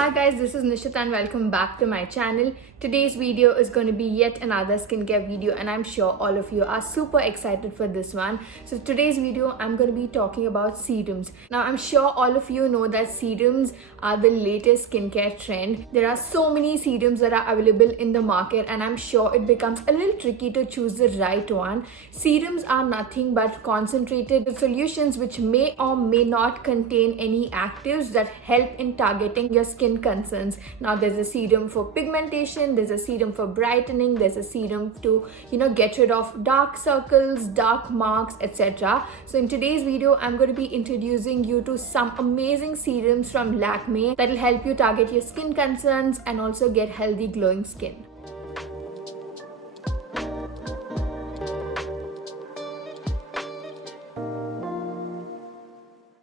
Hi guys, this is Nishita and welcome back to my channel. Today's video is going to be yet another skincare video and I'm sure all of you are super excited for this one. So today's video I'm going to be talking about serums. Now I'm sure all of you know that serums are the latest skincare trend. There are so many serums that are available in the market and I'm sure it becomes a little tricky to choose the right one. Serums are nothing but concentrated solutions which may or may not contain any actives that help in targeting your skin concerns. Now there's a serum for pigmentation, there's a serum for brightening, there's a serum to get rid of dark circles, dark marks, etc. So in today's video I'm going to be introducing you to some amazing serums from Lakme that will help you target your skin concerns and also get healthy glowing skin.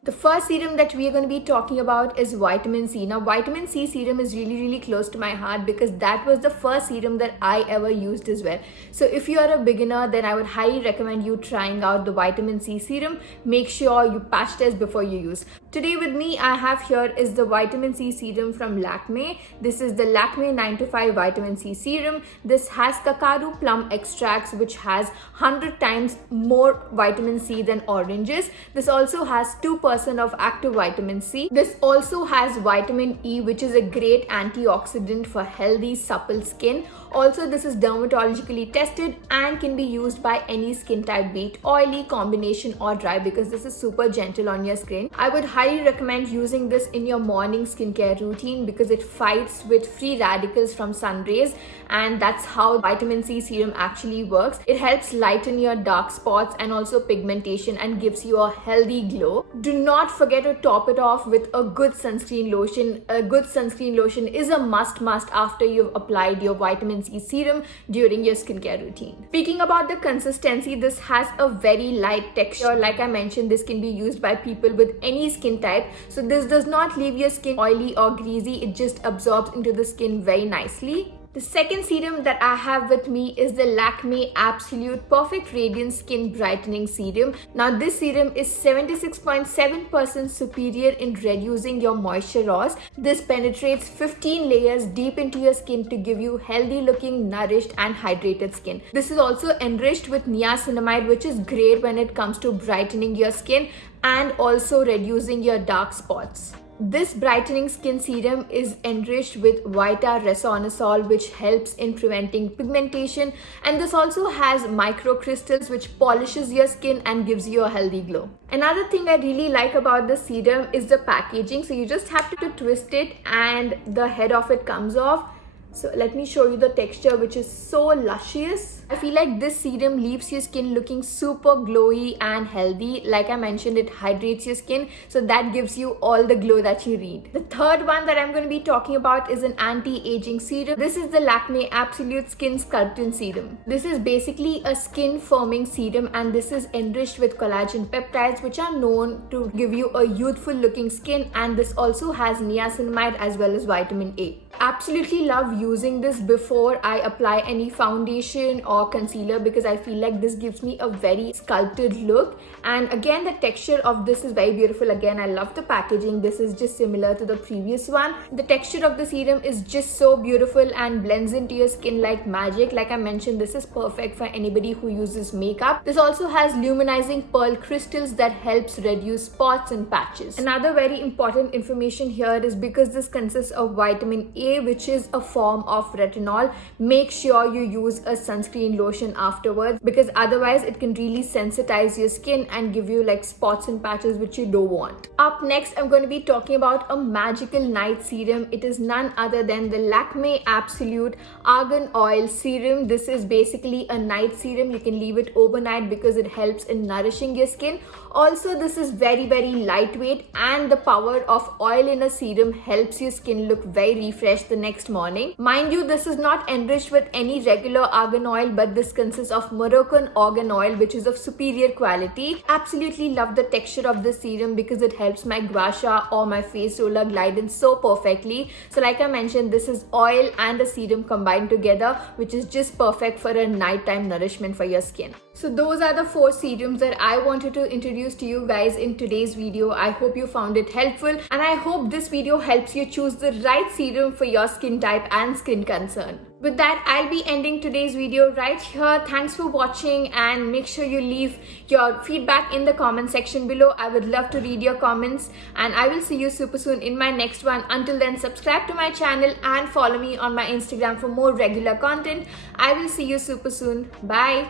The first serum that we are going to be talking about is vitamin C. Now vitamin C serum is really close to my heart because that was the first serum that I ever used as well. So if you are a beginner, then I would highly recommend you trying out the vitamin C serum. Make sure you patch test before you use. Today with me I have here is the vitamin C serum from Lakme. This is the Lakme 9 to 5 vitamin C serum. This has Kakaru plum extracts which has 100 times more vitamin C than oranges. This also has 2% of active vitamin C. This also has vitamin E which is a great antioxidant for healthy supple skin. Also this is dermatologically tested and can be used by any skin type, be it oily, combination or dry, because this is super gentle on your skin. I would highly recommend using this in your morning skincare routine because it fights with free radicals from sun rays, and that's how vitamin C serum actually works. It helps lighten your dark spots and also pigmentation and gives you a healthy glow. Do not forget to top it off with a good sunscreen lotion. A good sunscreen lotion is a must after you've applied your vitamin C serum during your skincare routine. Speaking about the consistency, this has a very light texture. Like I mentioned, this can be used by people with any skin type. So this does not leave your skin oily or greasy. It just absorbs into the skin very nicely. The second serum that I have with me is the Lakme Absolute Perfect Radiance Skin Brightening Serum. Now this serum is 76.7% superior in reducing your moisture loss. This penetrates 15 layers deep into your skin to give you healthy looking, nourished and hydrated skin. This is also enriched with niacinamide, which is great when it comes to brightening your skin and also reducing your dark spots. This brightening skin serum is enriched with Vita Resonosol which helps in preventing pigmentation, and this also has microcrystals which polishes your skin and gives you a healthy glow. Another thing I really like about the serum is the packaging. So you just have to twist it and the head of it comes off. So let me show you the texture, which is so luscious. I feel like this serum leaves your skin looking super glowy and healthy. Like I mentioned, it hydrates your skin, so that gives you all the glow that you need. The third one that I'm going to be talking about is an anti-aging serum. This is the Lakme Absolute Skin Sculpting Serum. This is basically a skin firming serum and this is enriched with collagen peptides which are known to give you a youthful looking skin, and this also has niacinamide as well as vitamin A. Absolutely love using this before I apply any foundation or concealer because I feel like this gives me a very sculpted look, and again the texture of this is very beautiful. Again, I love the packaging. This is just similar to the previous one. The texture of the serum is just so beautiful and blends into your skin like magic. Like I mentioned, this is perfect for anybody who uses makeup. This also has luminizing pearl crystals that helps reduce spots and patches. Another very important information here is because this consists of vitamin A, which is a form of retinol, make sure you use a sunscreen lotion afterwards because otherwise it can really sensitize your skin and give you like spots and patches which you don't want. Up next, I'm going to be talking about a magical night serum. It is none other than the Lakme Absolute Argan Oil Serum. This is basically a night serum. You can leave it overnight because it helps in nourishing your skin. Also, this is very lightweight, and the power of oil in a serum helps your skin look very refreshed the next morning. Mind you, this is not enriched with any regular argan oil, but this consists of Moroccan argan oil which is of superior quality. Absolutely love the texture of this serum because it helps my gua sha or my face roller glide in so perfectly. So like I mentioned, this is oil and a serum combined together, which is just perfect for a nighttime nourishment for your skin. So those are the 4 serums that I wanted to introduce to you guys in today's video. I hope you found it helpful, and I hope this video helps you choose the right serum for your skin type and skin concern. With that, I'll be ending today's video right here. Thanks for watching, and make sure you leave your feedback in the comment section below. I would love to read your comments, and I will see you super soon in my next one. Until then, subscribe to my channel and follow me on my Instagram for more regular content. I will see you super soon. Bye.